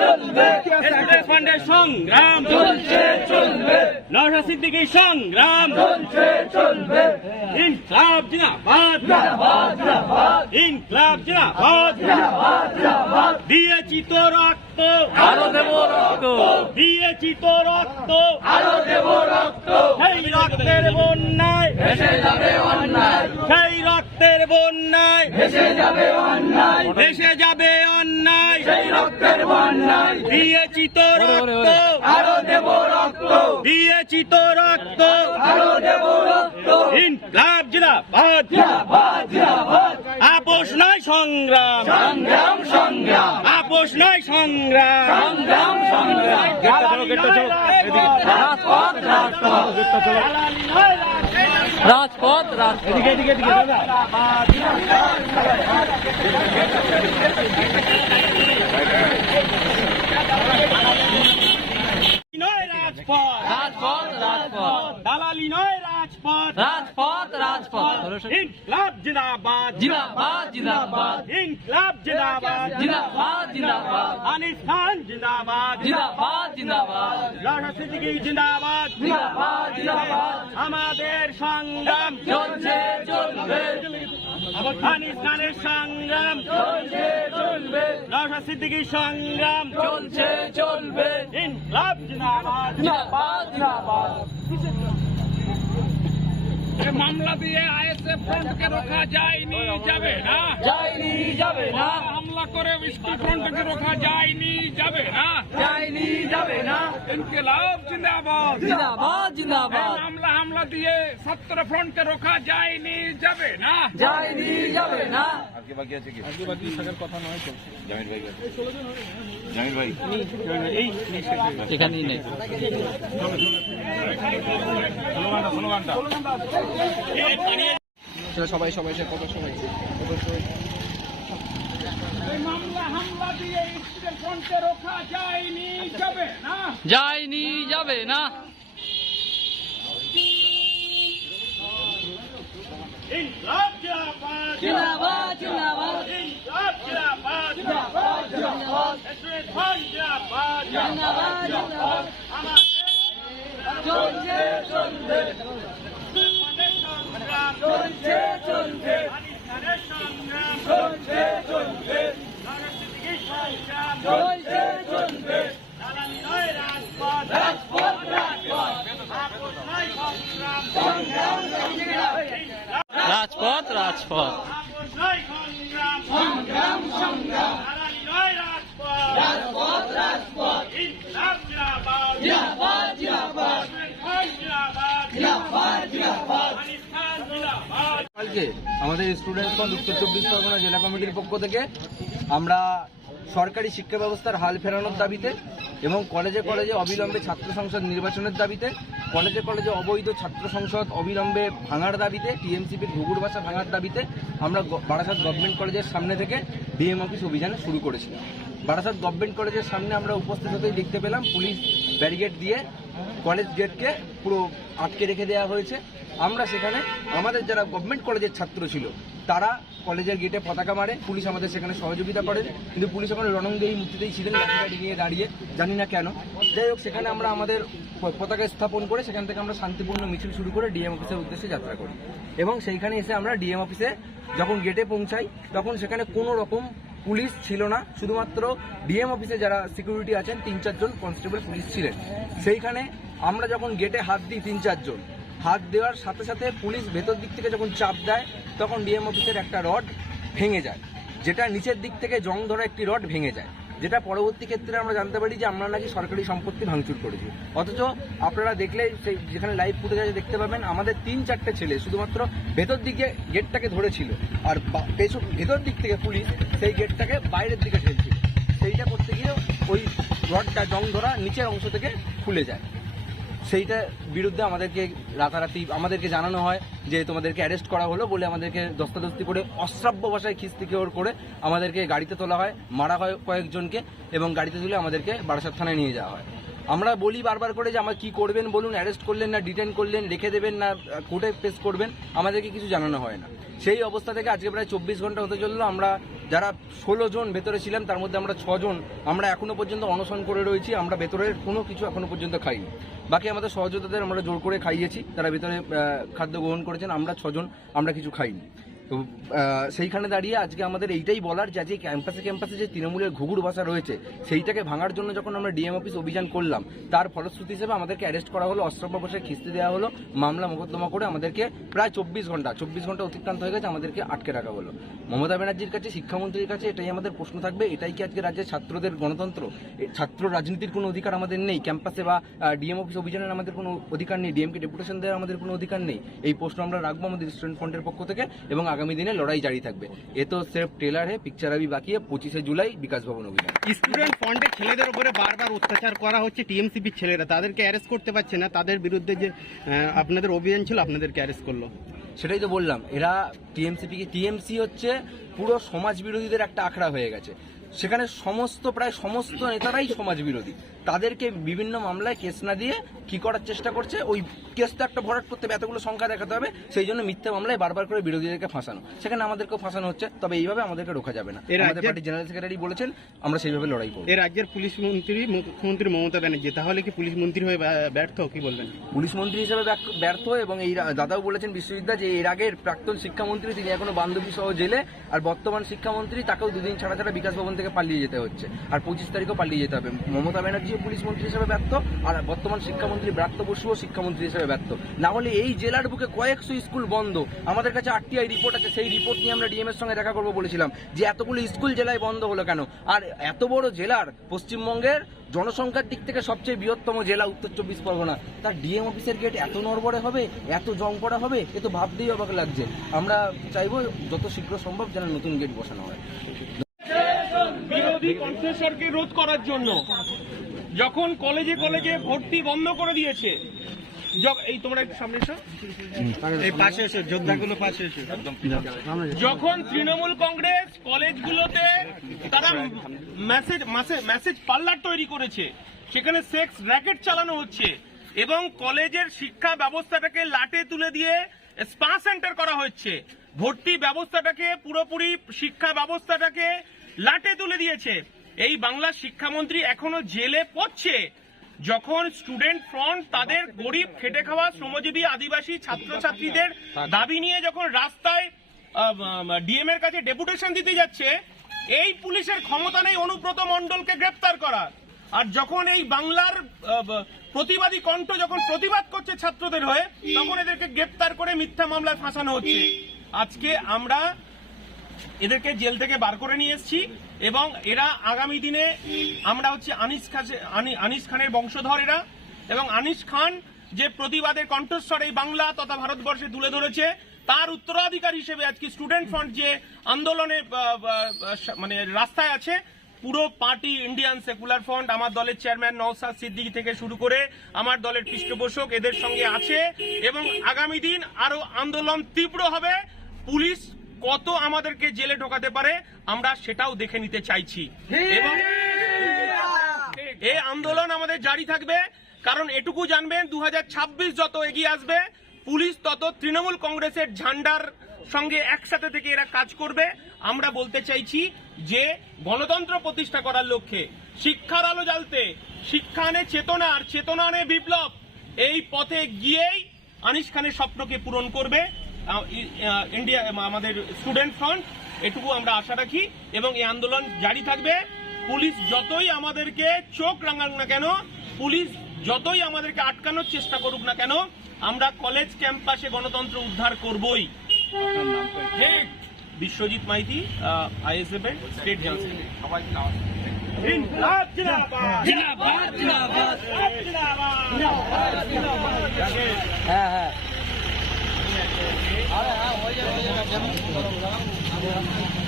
চলবে। স্টুডেন্ট ফান্ডের সংগ্রাম। চলছে চলবে। নওশাদ সিদ্দিকীর সংগ্রাম। চলছে চলবে। ইনকলাব জিন্দাবাদ। জিন্দাবাদ জিন্দাবাদ। ইনকলাব জিন্দাবাদ। জিন্দাবাদ জিন্দাবাদ। দিয়েছি তো রক্ত। আরও দেব রক্ত। দিয়েছি তো রক্ত। আরও দেব রক্ত। সেই রক্তের বন্যায়। ভেসে যাবে অন্যায়। সেই রক্তের বন্যায়। ভেসে যাবে অন্যায়। ভেসে যাবে অন্যায়। সেই রক্তের বন্যায়। দিয়েছি তো রক্ত। আরও দেব রক্ত। দিয়েছি তো রক্ত। আরও দেব রক্ত। ইনকলাব জিন্দাবাদ জিন্দাবাদ জিন্দাবাদ আপোষ নয় সংগ্রাম। সংগ্রাম সংগ্রাম। আপোষ নয় সংগ্রাম। সংগ্রাম সংগ্রাম। গেটটা চলো গেটটা চলো। রাজপথ রাজপথ। রাজপথ রাজপথ। রাজপথ। রাজপথ রাজপথ। দালালি নয় রাজপথ। রাজপথ রাজপথ। ইনকলাব জিন্দাবাদ। জিন্দাবাদ জিন্দাবাদ। ইনকলাব জিন্দাবাদ। জিন্দাবাদ জিন্দাবাদ। আনিস খান জিন্দাবাদ জিন্দাবাদ। জিন্দাবাদ সিদ্দিকী জিন্দাবাদ। জিন্দাবাদ জিন্দাবাদ। আমাদের সংগ্রাম। চলছে চলবে। আনিস খানের সংগ্রাম। চলছে চলবে। সিদ্দিকী সংগ্রাম। চলছে চলবে। ইনকলাব জিন্দাবাদ। জিন্দাবাদ জিন্দাবাদ। মামলা দিয়ে আইএসএফ ফ্রন্টকে রোখা যায়নি যাবে না। যায়নি যাবে না। হামলা করে স্কুল ফ্রন্টকে রোখা যায়নি যাবে যায়নি যাবে না। ইনকিলাব জিন্দাবাদ জিন্দাবাদ জিন্দাবাদ মামলা হামলা দিয়ে ছাত্র ফ্রন্টকে রোখা যায়নি যাবে না যায়নি যাবে না এখানেই নেই। সবাই সবাই সে কত সবাই। এই মামলা হামলা দিয়ে স্কুল ফ্রন্টকে রোখা যায়নি যাবে না? যায়নি যাবে না। ইনকলাব জিন্দাবাদ। জিন্দাবাদ জিন্দাবাদ ইনকলাব জিন্দাবাদ জিন্দাবাদ জিন্দাবাদ স্টুডেন্ট ফান্ড জিন্দাবাদ জিন্দাবাদ জিন্দাবাদ চলছে চলবে সংগ্রাম চলছে চলবে আনিস খানের সংগ্রাম চলছে চলবে লড়া সিদ্দিকী সংগ্রাম চলছে চলবে দালালি নয় রাজপথ রাজপথ রাজপথ আপোষ নয় সংগ্রাম সংগ্রাম সংগ্রাম রাজপথ রাজপথ আপোষ নয় সংগ্রাম সংগ্রাম সংগ্রাম দালালি নয় রাজপথ রাজপথ রাজপথ ইনকলাব জিন্দাবাদ জিন্দাবাদ জিন্দাবাদ স্টুডেন্ট ফান্ড জিন্দাবাদ জিন্দাবাদ জিন্দাবাদ আনিস খান কালকে আমাদের স্টুডেন্ট ফ্রন্ট উত্তর চব্বিশ পরগনা জেলা কমিটির পক্ষ থেকে আমরা সরকারি শিক্ষা ব্যবস্থার হাল ফেরানোর দাবিতে এবং কলেজে কলেজে অবিলম্বে ছাত্র সংসদ নির্বাচনের দাবিতে, কলেজে কলেজে অবৈধ ছাত্র সংসদ অবিলম্বে ভাঙার দাবিতে, টিএমসিপির ঘুঘুর বাসা ভাঙার দাবিতে আমরা বারাসাত গভর্নমেন্ট কলেজের সামনে থেকে ডিএম অফিস অভিযান শুরু করেছিলাম। বারাসাত গভর্নমেন্ট কলেজের সামনে আমরা উপস্থিত হতেই দেখতে পেলাম পুলিশ ব্যারিকেড দিয়ে কলেজ গেটকে পুরো আটকে রেখে দেওয়া হয়েছে। আমরা সেখানে আমাদের যারা গভর্নমেন্ট কলেজের ছাত্র ছিল, তারা কলেজের গেটে পতাকা মারে। পুলিশ আমাদের সেখানে সহযোগিতা করে। কিন্তু পুলিশ ওখানে রণঙ্গেই মূর্তিতেই ছিলেন লাঠিকাঠি নিয়ে দাঁড়িয়ে। জানি না কেন। যাই হোক, সেখানে আমরা আমাদের পতাকা স্থাপন করে সেখান থেকে আমরা শান্তিপূর্ণ মিছিল শুরু করে ডিএম অফিসের উদ্দেশ্যে যাত্রা করি। এবং সেইখানে এসে আমরা ডিএম অফিসে যখন গেটে পৌঁছাই, তখন সেখানে কোনো রকম পুলিশ ছিল না, শুধুমাত্র ডিএম অফিসে যারা সিকিউরিটি আছেন, তিন চারজন কনস্টেবল পুলিশ ছিলেন। সেইখানে আমরা যখন গেটে হাত দিই তিন চারজন হাত দেওয়ার সাথে সাথে পুলিশ ভেতর দিক থেকে যখন চাপ দেয়, তখন ডিএম অফিসের একটা রড ভেঙে যায়, যেটা নিচের দিক থেকে জং ধরা একটি রড ভেঙে যায়। যেটা পরবর্তী ক্ষেত্রে আমরা জানতে পারি যে আমরা নাকি সরকারি সম্পত্তি ভাঙচুর করেছি। অথচ আপনারা দেখলে সেই যেখানে লাইভ ফুটেজ আছে দেখতে পাবেন, আমাদের তিন চারটে ছেলে শুধুমাত্র ভেতর দিকে গেটটাকে ধরেছিল আর পেছন, ভেতর দিক থেকে পুলিশ সেই গেটটাকে বাইরের দিকে ঠেলছিল। সেইটা করতে গিয়ে ওই রডটা জং ধরা নিচের অংশ থেকে খুলে যায়। সেইটার বিরুদ্ধে আমাদেরকে রাতারাতি আমাদেরকে জানানো হয় যে তোমাদেরকে অ্যারেস্ট করা হলো বলে আমাদেরকে দস্তাদস্তি করে অশ্রাব্য ভাষায় খিস্তি কেওর করে আমাদেরকে গাড়িতে তোলা হয়, মারা হয় কয়েকজনকে এবং গাড়িতে তুলে আমাদেরকে বারাসাত থানায় নিয়ে যাওয়া হয়। আমরা বলি বারবার করে যে আমার কি করবেন বলুন অ্যারেস্ট করলেন না ডিটেন করলেন, রেখে দেবেন না, কোর্টে পেশ করবেন, আমাদেরকে কিছু জানানো হয় না। সেই অবস্থা থেকে আজকে প্রায় চব্বিশ ঘণ্টা হতে চলল, আমরা যারা ষোলো জন ভেতরে ছিলাম তার মধ্যে আমরা ছজন, আমরা এখনও পর্যন্ত অনশন করে রয়েছি, আমরা ভেতরের কোনো কিছু এখনও পর্যন্ত খাইনি। বাকি আমাদের সহযোদ্ধাদের আমরা জোর করে খাইয়েছি, তারা ভেতরে খাদ্য গ্রহণ করেছেন, আমরা ছজন, আমরা কিছু খাইনি। তো সেইখানে দাঁড়িয়ে আজকে আমাদের এইটাই বলার যে, আজকে ক্যাম্পাসে ক্যাম্পাসে যে তৃণমূলের ঘুঘুর ভাষা রয়েছে, সেইটাকে ভাঙার জন্য যখন আমরা ডিএম অফিস অভিযান করলাম, তার ফলশ্রুতি হিসেবে আমাদেরকে অ্যারেস্ট করা হলো, অস্ত্রপ্রবেশের খিস্তি দেওয়া হলো, মামলা মোকদ্দমা করে আমাদেরকে প্রায় চব্বিশ ঘণ্টা চব্বিশ ঘণ্টা অতিক্রান্ত হয়ে গেছে, আমাদেরকে আটকে রাখা হলো। মমতা ব্যানার্জির কাছে, শিক্ষামন্ত্রীর কাছে এটাই আমাদের প্রশ্ন থাকবে, এটাই কি আজকে রাজ্যের ছাত্রদের গণতন্ত্র? ছাত্র রাজনীতির কোনো অধিকার আমাদের নেই ক্যাম্পাসে বা ডিএম অফিস অভিযানের আমাদের কোনো অধিকার নেই ডিএমকে ডেপুটেশন দেওয়ার আমাদের কোনো অধিকার নেই, এই প্রশ্ন আমরা রাখব আমাদের স্টুডেন্ট ফ্রন্টের পক্ষ থেকে, এবং আগামী দিনে লড়াই জারি থাকবে। এ তো সেফ ট্রেলার হে পিকচার আবি বাকি পঁচিশে জুলাই বিকাশ ভবন অভিযান। স্টুডেন্ট ফন্ডে ছেলেদের উপরে বারবার অত্যাচার করা হচ্ছে টিএমসিপির ছেলেরা। তাদেরকে অ্যারেস্ট করতে পারছে না। তাদের বিরুদ্ধে যে আপনাদের অভিযান ছিল আপনাদেরকে অ্যারেস্ট করল। সেটাই তো বললাম। এরা টিএমসি টিএমসি হচ্ছে পুরো সমাজ বিরোধীদের একটা আখড়া হয়ে গেছে। সেখানে সমস্ত প্রায় সমস্ত নেতারাই সমাজ বিরোধী তাদেরকে বিভিন্ন মামলায় কেস না দিয়ে কি করার চেষ্টা করছে ওই কেসটা একটা ভরাট করতে হবে এতগুলো সংখ্যা দেখাতে হবে সেই জন্য মিথ্যা মামলায় বারবার করে বিরোধীদেরকে ফাঁসানো। সেখানে আমাদেরকেও ফাঁসানো হচ্ছে তবে এইভাবে আমাদেরকে রোখা যাবে না। আমাদের পার্টি জেনারেল সেক্রেটারি বলেছেন আমরা সেইভাবে লড়াই করব। এ রাজ্যের পুলিশ মন্ত্রী মুখ্যমন্ত্রী মমতা ব্যানার্জি তাহলে কি পুলিশ মন্ত্রী হয়ে ব্যর্থ কি বলবেন? পুলিশ মন্ত্রী হিসেবে ব্যর্থ- এবং এই দাদাও বলেছেন বিশ্ববিদ্যা যে এর আগের প্রাক্তন শিক্ষামন্ত্রী তিনি এখনও বান্ধবী সহ জেলে আর বর্তমান শিক্ষামন্ত্রী তাকেও দুদিন ছাড়া ছাড়া বিকাশ ভবন থেকে পালিয়ে যেতে হচ্ছে। আর পঁচিশ তারিখও পালিয়ে যেতে হবে। মমতা ব্যানার্জিও পুলিশ মন্ত্রী হিসেবে ব্যর্থ আর বর্তমান শিক্ষামন্ত্রী ব্রাত্য বসুও শিক্ষামন্ত্রী হিসেবে ব্যর্থ না হলে এই জেলার বুকে কয়েকশো স্কুল বন্ধ। আমাদের কাছে আরটিআই রিপোর্ট আছে, সেই রিপোর্ট নিয়ে আমরা ডিএম এর সঙ্গে দেখা করব বলেছিলাম যে এতগুলো স্কুল জেলায় বন্ধ হলো কেন? আর এত বড় জেলার পশ্চিমবঙ্গের জনসংখ্যার দিক থেকে সবচেয়ে বৃহত্তম জেলা উত্তর চব্বিশ পরগনা। তার ডিএম অফিসের গেট এত নড়বড়ে হবে, এত জং পড়া হবে, এ তো ভাবতেই অবাক লাগছে। আমরা চাইব যত শীঘ্র সম্ভব যেন নতুন গেট বসানো হয়। বিরোধী কণ্ঠস্বরকে রোধ করার জন্য। যখন কলেজে কলেজে ভর্তি বন্ধ করে দিয়েছে। এই তোমরা সামনে এসো। এই পাশে এসে, যোদ্ধাগুলো পাশে এসে। যখন তৃণমূল কংগ্রেস কলেজগুলোতে তারা মেসেজ মেসেজ পার্লার তৈরি করেছে, সেখানে সেক্স র্যাকেট চালানো হচ্ছে এবং কলেজের শিক্ষা ব্যবস্থাটাকে লাটে তুলে দিয়ে স্পা সেন্টার করা হচ্ছে। ভর্তি ব্যবস্থাটাকে পুরোপুরি শিক্ষা ব্যবস্থাটাকে লাটে তুলে দিয়েছে। এই বাংলার শিক্ষামন্ত্রী এখনও জেলে পড়ছে। যখন স্টুডেন্ট ফ্রন্ট তাদের গরিব খেটে খাওয়া শ্রমজীবী আদিবাসী ছাত্রছাত্রীদের দাবি নিয়ে যখন রাস্তায় ডিএম এর কাছে ডেপুটেশন দিতে যাচ্ছে, এই পুলিশের ক্ষমতা নেই অনুব্রত মণ্ডলকে গ্রেপ্তার করার। আর যখন এই বাংলার প্রতিবাদী কণ্ঠ যখন প্রতিবাদ করছে ছাত্রদের হয়ে, তখন এদেরকে গ্রেপ্তার করে মিথ্যা মামলায় ফাঁসানো হচ্ছে। আজকে আমরা এদেরকে জেল থেকে বার করে নিয়ে এসেছি এবং এরা আগামী দিনে আমরা হচ্ছে আনিস আনি- আনিস খানের বংশধর এরা। এবং আনিস খান যে প্রতিবাদের কণ্ঠস্বর এই বাংলা তথা ভারতবর্ষে তুলে ধরেছে, তার উত্তরাধিকার হিসেবে আজকে স্টুডেন্ট ফ্রন্ট যে আন্দোলনে মানে রাস্তায় আছে, পুরো পার্টি ইন্ডিয়ান সেকুলার ফ্রন্ট, আমার দলের চেয়ারম্যান নওসাদ সিদ্দিকী থেকে শুরু করে আমার দলের পৃষ্ঠপোষক এদের সঙ্গে আছে এবং আগামী দিন আরও আন্দোলন তীব্র হবে। পুলিশ কত আমাদেরকে জেলে ঢোকাতে পারে, আমরা সেটাও দেখে নিতে চাইছি। এবং এই আন্দোলন আমাদের জারি থাকবে, কারণ এটুকু জানবেন দু হাজার ছাব্বিশ যত এগিয়ে আসবে, পুলিশ তত তৃণমূল কংগ্রেসের ঝান্ডার সঙ্গে একসাথে থেকে এরা কাজ করবে। আমরা বলতে চাইছি যে, গণতন্ত্র প্রতিষ্ঠা করার লক্ষ্যে, শিক্ষার আলো জ্বালতে, শিক্ষা আনে চেতনা আর চেতনা আনে বিপ্লব, এই পথে গিয়েই আনিস খানের স্বপ্নকে পূরণ করবে। ইন্ডিয়া আমাদের স্টুডেন্ট ফ্রন্ট এটুকু আমরা আশা রাখি এবং এই আন্দোলন জারি থাকবে। পুলিশ যতই আমাদেরকে চোখ রাঙাক না কেন পুলিশ যতই আমাদেরকে আটকানোর চেষ্টা করুক না কেন আমরা কলেজ ক্যাম্পাসে গণতন্ত্র উদ্ধার করবই। ঠিক। বিশ্বজিৎ মাইতি আইএসএফ এর স্টেট জেনারেল সেক্রেটারি জিন্দাবাদ জিন্দাবাদ জিন্দাবাদ হ্যাঁ হ্যাঁ জিন্দাবাদ